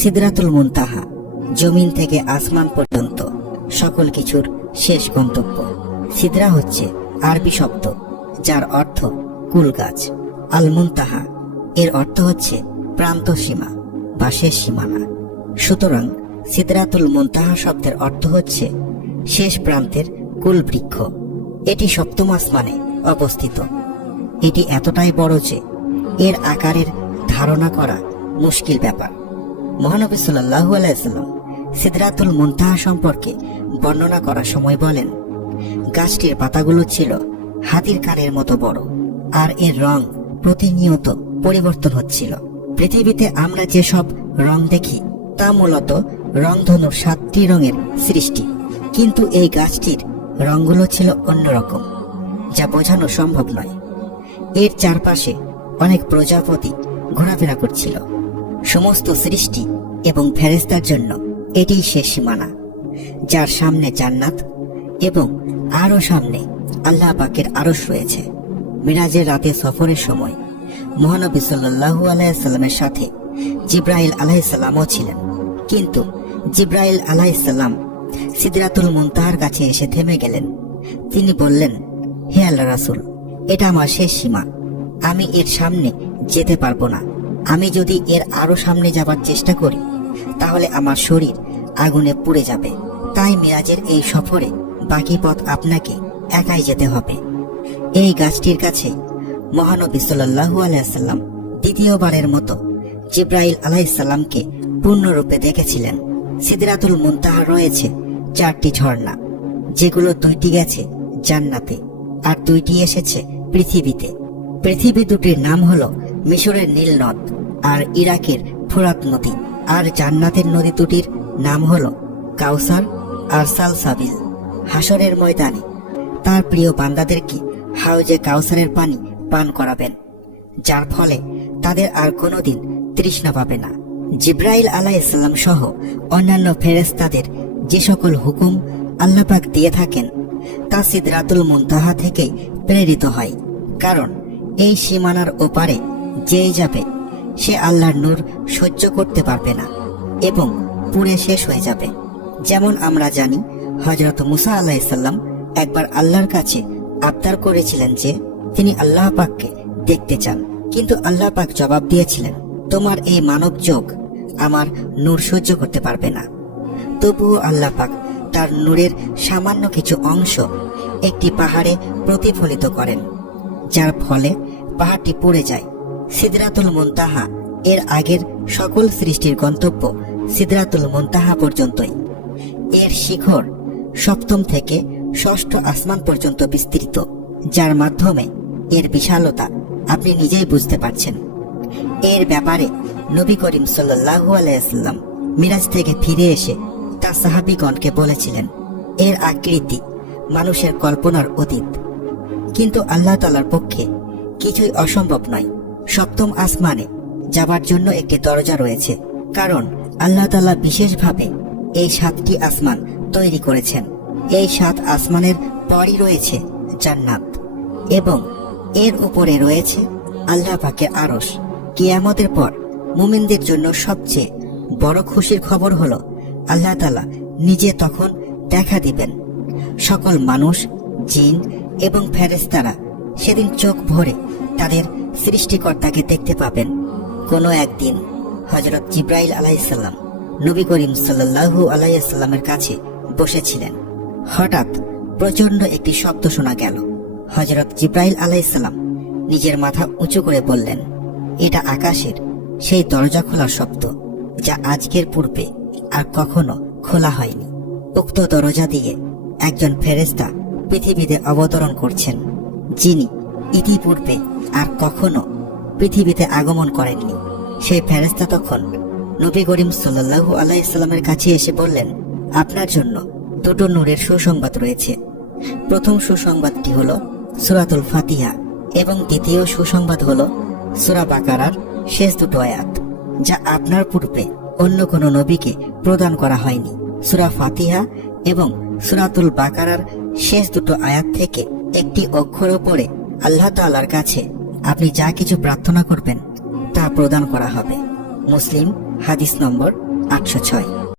সিদরাতুল মুনতাহা, জমিন থেকে আসমান পর্যন্ত সকল কিছুর শেষ গন্তব্য। সিদরা হচ্ছে আরবি শব্দ যার অর্থ কুল গাছ। আল মুনতাহা এর অর্থ হচ্ছে প্রান্ত সীমা বা শেষ সীমানা। সুতরাং সিদরাতুল মুনতাহা শব্দের অর্থ হচ্ছে শেষ প্রান্তের কুল বৃক্ষ। এটি সপ্তম আসমানে অবস্থিত। এটি এতটাই বড় যে এর আকারের ধারণা করা মুশকিল ব্যাপার। মহানবী সাল্লাল্লাহু আলাইহি ওয়াসাল্লাম সিদরাতুল মুনতাহা সম্পর্কে বর্ণনা করার সময় বলেন, গাছটির পাতাগুলো ছিল হাতির কানের মতো বড়, আর এর রং প্রতিনিয়ত পরিবর্তন হচ্ছিল। পৃথিবীতে আমরা যেসব রং দেখি তা মূলত রংধনুর 7টি রঙের সৃষ্টি, কিন্তু এই গাছটির রঙগুলো ছিল অন্যরকম, যা বোঝানো সম্ভব নয়। এর চারপাশে অনেক প্রজাপতি ঘোরাফেরা করছিল। সমস্ত সৃষ্টি এবং ফেরেশতার জন্য এটিই শেষ সীমানা, যার সামনে জান্নাত এবং আরো সামনে আল্লাহ পাকের আরশ রয়েছে। মিরাজের রাতে সফরের সময় মহানবী সাল্লাল্লাহু আলাইহি সাল্লামের সাথে জিব্রাইল আলাইহিস সালামও ছিলেন, কিন্তু জিব্রাইল আলাইহিস সালাম সিদরাতুল মুনতাহার কাছে এসে থেমে গেলেন। তিনি বললেন, হে আল্লাহ রাসূল, এটা আমার শেষ সীমা, আমি এর সামনে যেতে পারবো না। আমি যদি এর আরো সামনে যাবার চেষ্টা করি তাহলে আমার শরীর আগুনে পুড়ে যাবে। তাই মিরাজের এই সফরে বাকি পথ আপনাকে একাই যেতে হবে। এই গাছটির কাছে মহানবী সাল্লাল্লাহু আলাইহি ওয়াসাল্লাম দ্বিতীয়বারের মতো জিব্রাইল আলাইহিস সালামকে পূর্ণরূপে দেখেছিলেন। সিদরাতুল মুনতাহা রয়েছে 4টি ঝর্ণা, যেগুলো 2টি গেছে জান্নাতে আর 2টি এসেছে পৃথিবীতে। পৃথিবী দুটির নাম হলো মিশরের নীল নদ আর ইরাকের ফোরাত নদী, আর জান্নাতের নদী দুটির নাম হলো কাউসার আর সালসাবিল। হাসরের ময়দানে তার প্রিয় বান্দাদেরকে হাউজে কাউসারের পানি পান করাবেন, যার ফলে তাদের আর কোনোদিন তৃষ্ণা পাবে না। জিব্রাইল আলাইহিস সালাম সহ অন্যান্য ফেরেশতাদের যে সকল হুকুম আল্লাহ পাক দিয়ে থাকেন তা সিদরাতুল মুনতাহা থেকেই প্রেরিত হয়, কারণ এই সীমানার ওপারে যে যাবে সে আল্লাহর নূর সহ্য করতে পারবে না এবং পুড়ে শেষ হয়ে যাবে। যেমন আমরা জানি, হযরত মুসা আলাইহিস সালাম একবার আল্লাহর কাছে আবদার করেছিলেন যে তিনি আল্লাহ পাককে দেখতে চান, কিন্তু আল্লাহ পাক জবাব দিয়েছিলেন, তোমার এই মানব যোগ আমার নূর সহ্য করতে পারবে না। তবুও আল্লাহ পাক তার নূরের সামান্য কিছু অংশ একটি পাহাড়ে প্রতিফলিত করেন, যার ফলে পাহাড়টি পড়ে যায়। সিদরাতুল মুনতাহা এর আগের সকল সৃষ্টির গন্তব্য সিদরাতুল মুনতাহা পর্যন্তই। এর শিখর 7ম থেকে 6ষ্ঠ আসমান পর্যন্ত বিস্তৃত, যার মাধ্যমে এর বিশালতা আপনি নিজেই বুঝতে পারছেন। এর ব্যাপারে নবী করিম সাল্লাল্লাহু আলাইহি ওয়াসাল্লাম মিরাজ থেকে ফিরে এসে তার সাহাবীগণকে বলেছিলেন, এর আকৃতি মানুষের কল্পনার অতীত, কিন্তু আল্লাহ তাআলার পক্ষে কিছুই অসম্ভব নয়। 7ম আসমানে যাবার জন্য একটি দরজা রয়েছে, কারণ আল্লাহ তাআলা বিশেষভাবে এই 7টি আসমান তৈরি করেছেন। এই 7 আসমানের পরই রয়েছে জান্নাত এবং এর উপরে রয়েছে আল্লাহ পাকের আরশ। কিয়ামতের পর মুমিনদের জন্য সবচেয়ে বড় খুশির খবর হলো আল্লাহ তাআলা নিজে তখন দেখা দিবেন। সকল মানুষ, জিন এবং ফেরেশতারা সেদিন চোখ ভরে তাদের সৃষ্টিকর্তাকে দেখতে পাবেন। কোনো একদিন হযরত জিব্রাইল আলাইহিস সালাম নবী করিম সাল্লাল্লাহু আলাইহি ওয়াসাল্লামের কাছে বসেছিলেন। হঠাৎ প্রচন্ড একটি শব্দ শোনা গেল। হযরত জিব্রাইল আলাইহিস সালাম নিজের মাথা উঁচু করে বললেন, এটা আকাশের সেই দরজা খোলার শব্দ, যা আজকের পূর্বে আর কখনো খোলা হয়নি। উক্ত দরজা দিয়ে একজন ফেরেশতা পৃথিবীতে অবতরণ করছেন, যিনি ইতিপূর্বে আর কখনো পৃথিবীতে আগমন করেননি। সেই ফেরেশতা তখন নবী করিম সাল্লাল্লাহু আলাইহি সাল্লামের কাছে এসে বললেন, আপনার জন্য 2টো নূরের সুসংবাদ রয়েছে। প্রথম সুসংবাদটি হলো সূরাতুল ফাতিহা এবং দ্বিতীয় সুসংবাদ হলো সূরা বাকারার শেষ 2টো আয়াত, যা আপনার পূর্বে অন্য কোনো নবীকে প্রদান করা হয়নি। সূরা ফাতিহা এবং সূরাতুল বাকারার শেষ 2টো আয়াত থেকে একটি অক্ষর পড়ে আল্লাহ তাআলার কাছে আপনি যা কিছু প্রার্থনা করবেন তা প্রদান করা হবে। মুসলিম হাদিস নম্বর 806।